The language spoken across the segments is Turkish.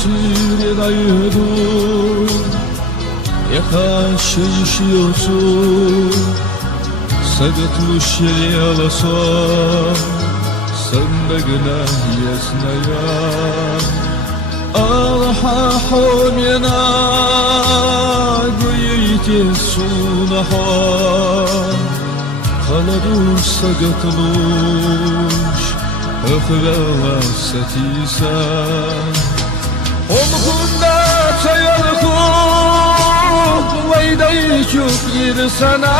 siri dayıdır, yaşıyorsun. Sadıkmış yeri alasan, sen de günah yesneyen. Alha homyana gıyiti sunaha, kaladur sadıkmış, ökvela setisen. Omkunda çayalkuk, vaydayçuk irsana.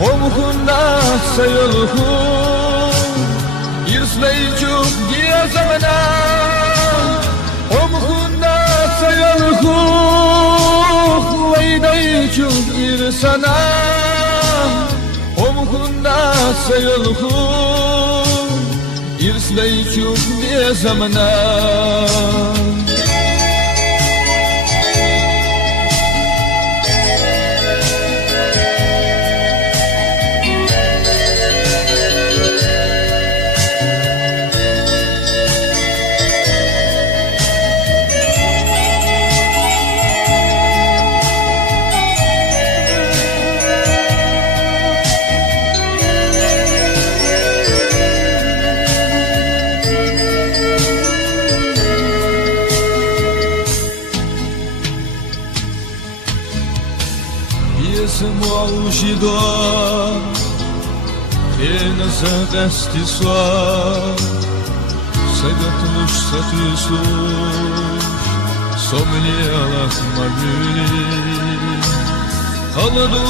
Omkunda çayalkuk, irslayçuk diyazamana. Omkunda çayalkuk, vaydayçuk irsana. Omkunda çayalkuk, irslayçuk diyazamana. Mawjida Kenasa destiswa Sagatluş satıyorsun Somni alak maguli Kaladı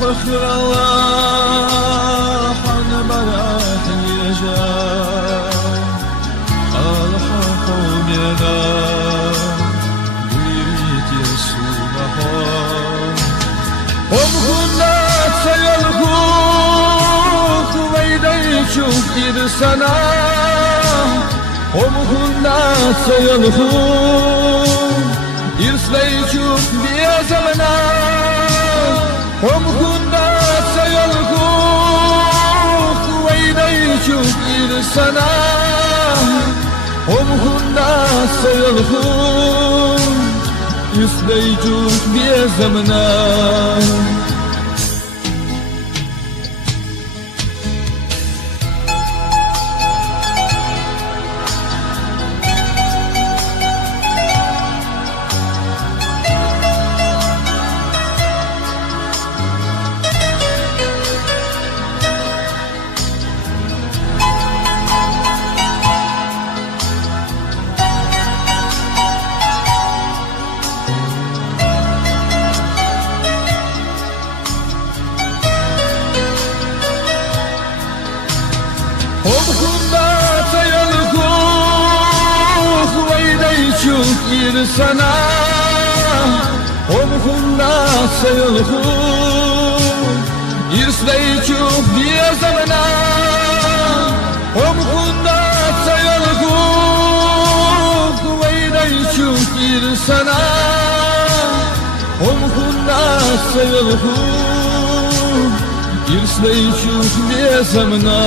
fakrala Hana barat yeja Alha qawmiyana Birit yesunaha Omkunda çayalkuk, vaydayçuk irsana. Omkunda çayalkuk, irslayçuk diyazamana. Omkunda çayalkuk, vaydayçuk irsana. Omkunda çayalkuk, irslayçuk diyazamana. Omkunda çayalkuk, vaydayçuk irsana. Omkunda çayalkuk, irslayçuk diyazamana. Omkunda çayalkuk, vaydayçuk irsana. Omkunda çayalkuk, irslayçuk diyazamana.